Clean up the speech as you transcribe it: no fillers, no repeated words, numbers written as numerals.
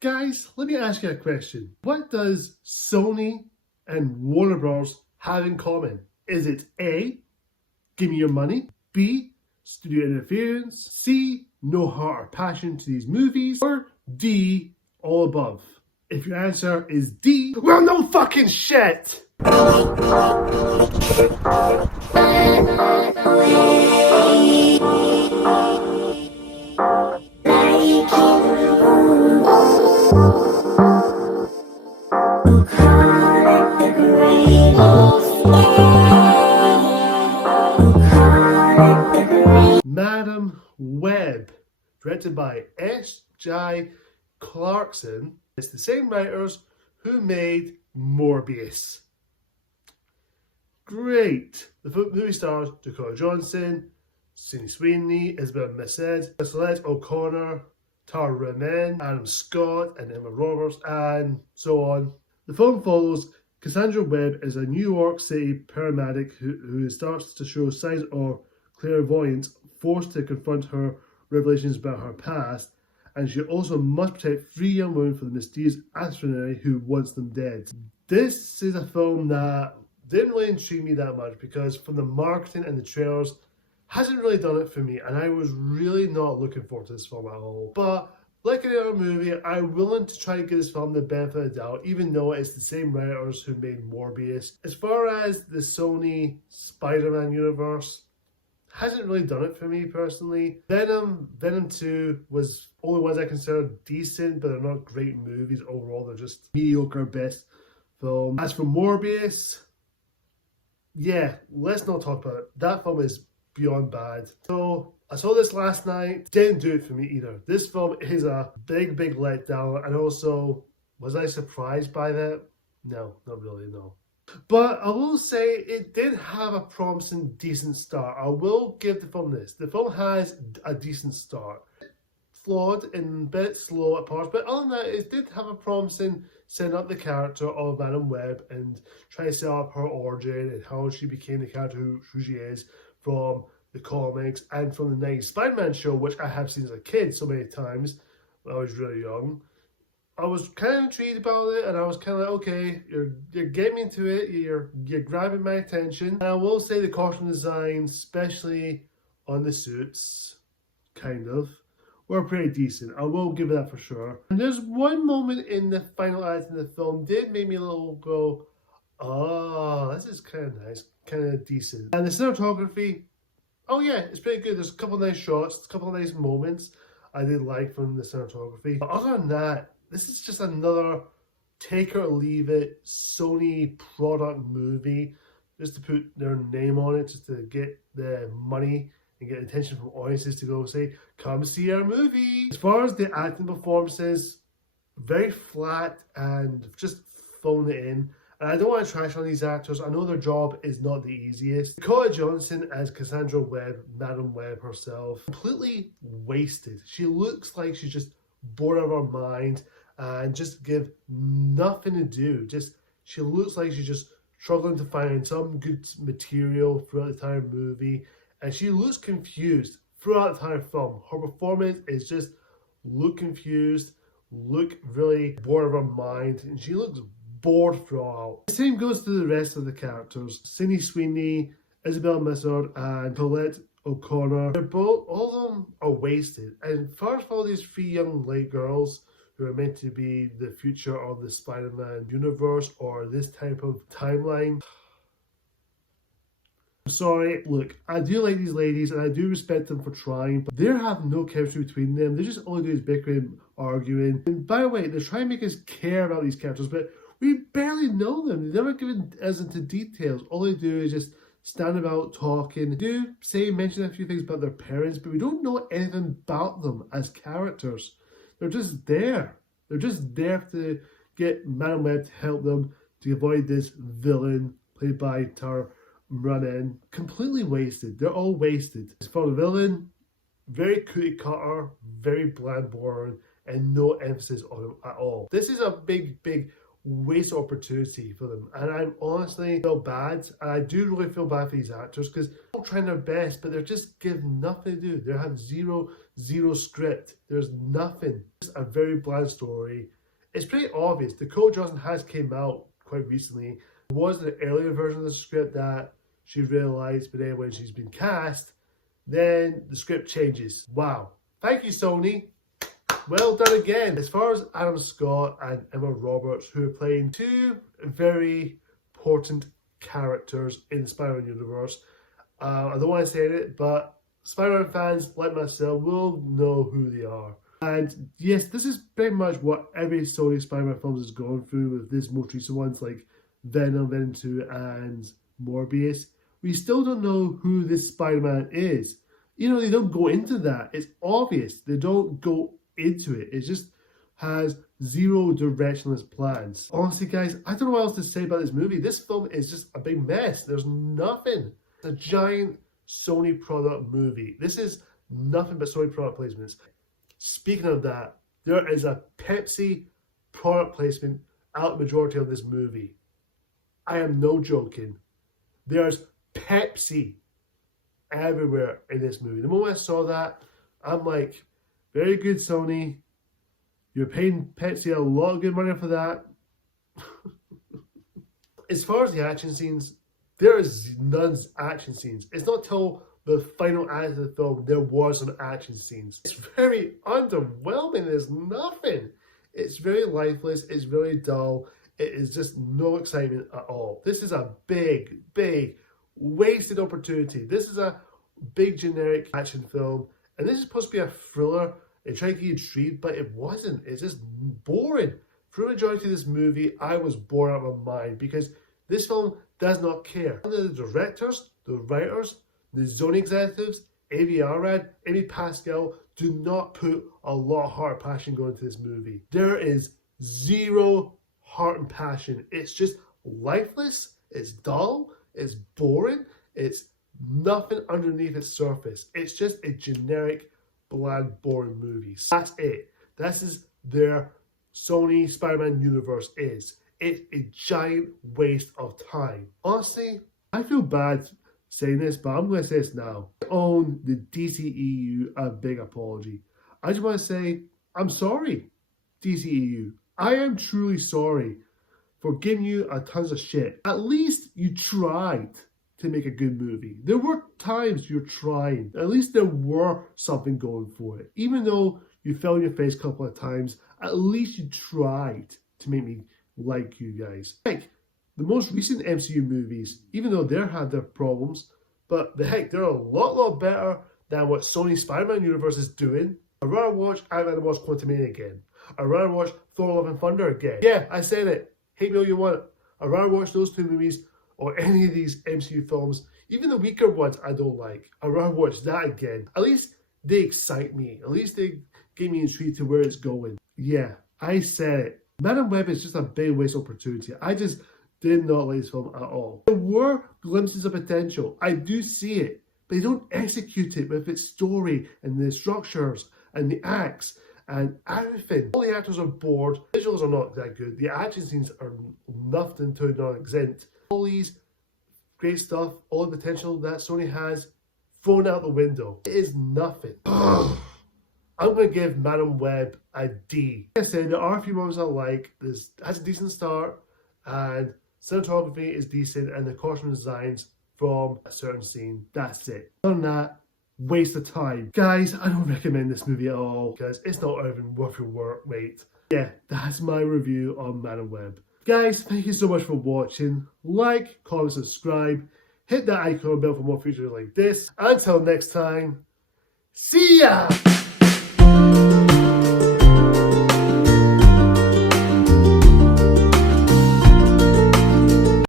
Guys, let me ask you a question. What does Sony and Warner Bros. Have in common? Is it A, give me your money, B, studio interference, C, no heart or passion to these movies, or D, all above? If your answer is D, well, no fucking shit! Madam Web, directed by S.J. Clarkson. It's the same writers who made Morbius. Great. The movie stars Dakota Johnson, Sydney Sweeney, Isabela Merced, Celeste O'Connor, Tahar Rahim, Adam Scott, and Emma Roberts, and so on. The film follows Cassandra Webb as a New York City paramedic who starts to show signs of clairvoyance, forced to confront her revelations about her past, and she also must protect 3 young women from the mysterious astronaut who wants them dead. This is a film that didn't really intrigue me that much because from the marketing and the trailers, hasn't really done it for me, and I was really not looking forward to this film at all. But like any other movie, I'm willing to try to give this film the benefit of the doubt, even though it's the same writers who made Morbius. As far as the Sony Spider-Man universe, hasn't really done it for me personally. Venom 2 was only ones I consider decent, but they're not great movies overall. They're just mediocre best film. As for Morbius, yeah, let's not talk about it. That film is beyond bad. So I saw this last night, didn't do it for me either. This film is a big letdown, and also, was I surprised by that? No, not really, no. But I will say it did have a promising, decent start. I will give the film this. The film has a decent start. Flawed and a bit slow at parts, but other than that, it did have a promising setting up the character of Madam Web and trying to set up her origin and how she became the character who she is from the comics and from the 90s Spider-Man show, which I have seen as a kid so many times when I was really young. I was kind of intrigued about it, and I was kind of like, okay, you're getting me into it, you're grabbing my attention. And I will say the costume design, especially on the suits, kind of, were pretty decent. I will give it that for sure. And there's one moment in the final act of the film did make me a little go, oh, this is kind of nice, kind of decent. And the cinematography, oh yeah, it's pretty good. There's a couple of nice shots, a couple of nice moments I did like from the cinematography. But other than that, this is just another take or leave it Sony product movie, just to put their name on it, just to get the money and get attention from audiences to go say, come see our movie. As far as the acting performances, very flat and just phone it in. And I don't want to trash on these actors. I know their job is not the easiest. Dakota Johnson as Cassandra Webb, Madam Web herself, completely wasted. She looks like she's just bored out of her mind and just give nothing to do. She looks like she's just struggling to find some good material throughout the entire movie, and she looks confused throughout the entire film. Her performance is just look confused, look really bored of her mind, and she looks bored throughout. The same goes to the rest of the characters. Sydney Sweeney, Isabela Merced, and Celeste O'Connor. All of them are wasted. And first of all, these 3 young late girls who are meant to be the future of the Spider-Man universe or this type of timeline. I'm sorry, look, I do like these ladies and I do respect them for trying, but they have no chemistry between them. They just all do is bickering, arguing. And by the way, they're trying to make us care about these characters, but we barely know them. They've never given us into details. All they do is just stand about talking. They do mention a few things about their parents, but we don't know anything about them as characters. They're just there. They're just there to get Madam Web to help them to avoid this villain played by Tahar Rahim. Completely wasted. They're all wasted. As for the villain, very cookie cutter, very bland, boring, and no emphasis on him at all. This is a big waste opportunity for them, and I honestly feel bad, and I do really feel bad for these actors because they're all trying their best, but they're just given nothing to do. They have zero zero script. There's nothing. It's a very bland story. It's pretty obvious. Dakota Johnson has came out quite recently. There was an earlier version of the script that she realized, but then when she's been cast, then the script changes. Wow. Thank you, Sony. Well done again. As far as Adam Scott and Emma Roberts, who are playing two very important characters in the Spider-Man universe, I don't want to say it, but Spider-Man fans like myself will know who they are. And yes, this is pretty much what every Sony Spider-Man film has gone through with this most recent ones like Venom, Venom 2 and Morbius. We still don't know who this Spider-Man is. You know, they don't go into that. It's obvious. They don't go into it. It just has zero directionless plans. Honestly, guys, I don't know what else to say about this movie. This film is just a big mess. There's nothing. It's a giant Sony product movie. This is nothing but Sony product placements. Speaking of that, there is a Pepsi product placement out the majority of this movie. I am no joking. There's Pepsi everywhere in this movie. The moment I saw that, I'm like, very good, Sony. You're paying Pepsi a lot of good money for that. As far as the action scenes, there is none action scenes. It's not till the final act of the film there was some action scenes. It's very underwhelming. There's nothing. It's very lifeless. It's very dull. It is just no excitement at all. This is a big, big wasted opportunity. This is a big generic action film. And this is supposed to be a thriller. It tried to get you intrigued, but it wasn't. It's just boring. For the majority of this movie, I was bored out of my mind because this film does not care. The directors, the writers, the Sony executives, Avi Arad, Amy Pascal do not put a lot of heart and passion going into this movie. There is zero heart and passion. It's just lifeless. It's dull. It's boring. It's nothing underneath its surface. It's just a generic, bland, boring movie. That's it. This is their Sony Spider-Man universe is. It's a giant waste of time. Honestly, I feel bad saying this, but I'm going to say this now. I owe the DCEU a big apology. I just want to say, I'm sorry, DCEU. I am truly sorry for giving you a tons of shit. At least you tried to make a good movie. There were times you're trying. At least there were something going for it. Even though you fell on your face a couple of times, at least you tried to make me like you guys. Like, the most recent MCU movies, even though they had their problems, but the heck, they're a lot better than what Sony Spider-Man universe is doing. I'd rather watch Ant-Man and Wasp: Quantumania again. I'd rather watch Thor: Love and Thunder again. Yeah, I said it. Hate me all you want. I'd rather watch those two movies or any of these MCU films. Even the weaker ones I don't like. I'd rather watch that again. At least they excite me. At least they give me intrigue to where it's going. Yeah, I said it. Madameweb is just a big waste opportunity. I just did not like this film at all. There were glimpses of potential. I do see it. But they don't execute it with its story and the structures and the acts and everything. All the actors are bored. Visuals are not that good. The action scenes are nothing to non-extent. All these great stuff, all the potential that Sony has, thrown out the window. It is nothing. I'm going to give Madameweb a D. Like I said, there are a few moments I like. This has a decent start, and cinematography is decent, and the costume designs from a certain scene. That's it. Other than that, waste of time. Guys, I don't recommend this movie at all because it's not even worth your work, mate. Yeah, that's my review on Madameweb. Guys, thank you so much for watching. Like, comment, subscribe. Hit that icon bell for more features like this. Until next time, see ya!